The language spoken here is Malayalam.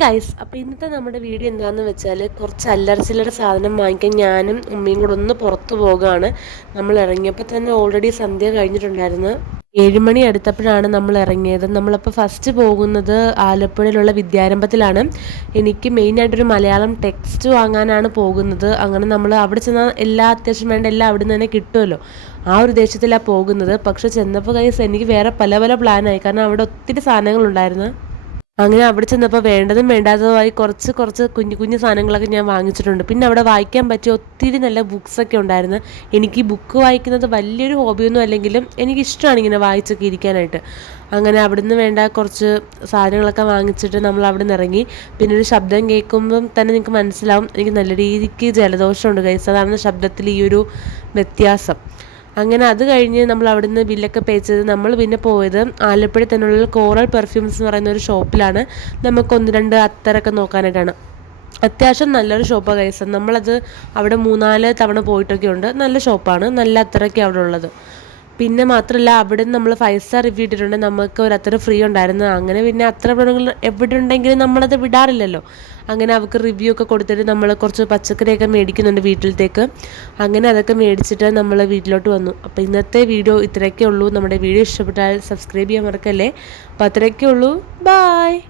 ഗൈസ്, അപ്പോൾ ഇന്നത്തെ നമ്മുടെ വീഡിയോ എന്താണെന്ന് വെച്ചാൽ കുറച്ച് അല്ലറ സാധനം വാങ്ങിക്കാൻ ഞാനും ഉമ്മയും കൂടെ ഒന്ന് പുറത്തു പോകുകയാണ്. നമ്മൾ ഇറങ്ങിയപ്പോൾ തന്നെ ഓൾറെഡി സന്ധ്യ കഴിഞ്ഞിട്ടുണ്ടായിരുന്നു. 7 മണി അടുത്തപ്പോഴാണ് നമ്മൾ ഇറങ്ങിയത്. നമ്മളപ്പോൾ ഫസ്റ്റ് പോകുന്നത് ആലപ്പുഴയിലുള്ള വിദ്യാരംഭത്തിലാണ്. എനിക്ക് മെയിനായിട്ടൊരു മലയാളം ടെക്സ്റ്റ് വാങ്ങാനാണ് പോകുന്നത്. അങ്ങനെ നമ്മൾ അവിടെ ചെന്നാൽ അത്യാവശ്യം വേണ്ട എല്ലാം അവിടെ നിന്ന് തന്നെ കിട്ടുമല്ലോ, ആ ഒരു ഉദ്ദേശത്തിലാണ് പോകുന്നത്. പക്ഷെ ചെന്നപ്പോൾ ഗൈസ് എനിക്ക് വേറെ പല പ്ലാനായി. കാരണം അവിടെ ഒത്തിരി സാധനങ്ങളുണ്ടായിരുന്നു. അങ്ങനെ അവിടെ ചെന്നപ്പോൾ വേണ്ടതും വേണ്ടാത്തതുമായി കുറച്ച് കുഞ്ഞു സാധനങ്ങളൊക്കെ ഞാൻ വാങ്ങിച്ചിട്ടുണ്ട്. പിന്നെ അവിടെ വായിക്കാൻ പറ്റിയ ഒത്തിരി നല്ല ബുക്സൊക്കെ ഉണ്ടായിരുന്നു. എനിക്ക് ഈ ബുക്ക് വായിക്കുന്നത് വലിയൊരു ഹോബിയൊന്നും അല്ലെങ്കിലും എനിക്കിഷ്ടമാണ് ഇങ്ങനെ വായിച്ചൊക്കെ ഇരിക്കാനായിട്ട്. അങ്ങനെ അവിടുന്ന് വേണ്ട കുറച്ച് സാധനങ്ങളൊക്കെ വാങ്ങിച്ചിട്ട് നമ്മൾ അവിടെ നിന്ന് ഇറങ്ങി. പിന്നെ ഒരു ശബ്ദം കേൾക്കുമ്പം തന്നെ നിങ്ങൾക്ക് മനസ്സിലാവും എനിക്ക് നല്ല രീതിക്ക് ജലദോഷമുണ്ട് ഗൈസ്. അതാണ് ശബ്ദത്തിൽ ഈ ഒരു വ്യത്യാസം. അങ്ങനെ അത് കഴിഞ്ഞ് നമ്മൾ അവിടുന്ന് ബില്ലൊക്കെ പേ ചെയ്ത് നമ്മൾ പിന്നെ പോയത് ആലപ്പുഴ തന്നെയുള്ള കോറൽ പെർഫ്യൂംസ് എന്ന് പറയുന്ന ഒരു ഷോപ്പിലാണ്. നമുക്ക് 1-2 അത്തറൊക്കെ നോക്കാനായിട്ടാണ്. അത്യാവശ്യം നല്ലൊരു ഷോപ്പാണ് കൈസ്. നമ്മളത് അവിടെ 3-4 തവണ പോയിട്ടൊക്കെ ഉണ്ട്. നല്ല ഷോപ്പാണ്, നല്ല അത്തറൊക്കെ അവിടെ ഉള്ളത്. പിന്നെ മാത്രമല്ല അവിടെ നിന്ന് നമ്മൾ 5 സ്റ്റാർ റിവ്യൂ ഇട്ടിട്ടുണ്ട്. നമുക്ക് ഒരു അത്ര ഫ്രീ ഉണ്ടായിരുന്നു. അങ്ങനെ പിന്നെ അത്ര എവിടെ ഉണ്ടെങ്കിലും നമ്മളത് വിടാറില്ലല്ലോ. അങ്ങനെ അവർക്ക് റിവ്യൂ ഒക്കെ കൊടുത്തിട്ട് നമ്മൾ കുറച്ച് പച്ചക്കറിയൊക്കെ മേടിക്കുന്നുണ്ട് വീട്ടിലത്തേക്ക്. അങ്ങനെ അതൊക്കെ മേടിച്ചിട്ട് നമ്മൾ വീട്ടിലോട്ട് വന്നു. അപ്പോൾ ഇന്നത്തെ വീഡിയോ ഇത്രയൊക്കെ ഉള്ളൂ. നമ്മുടെ വീഡിയോ ഇഷ്ടപ്പെട്ടാൽ സബ്സ്ക്രൈബ് ചെയ്യാൻ മറക്കല്ലേ. അപ്പോൾ അത്രയൊക്കെ ഉള്ളൂ. ബായ്.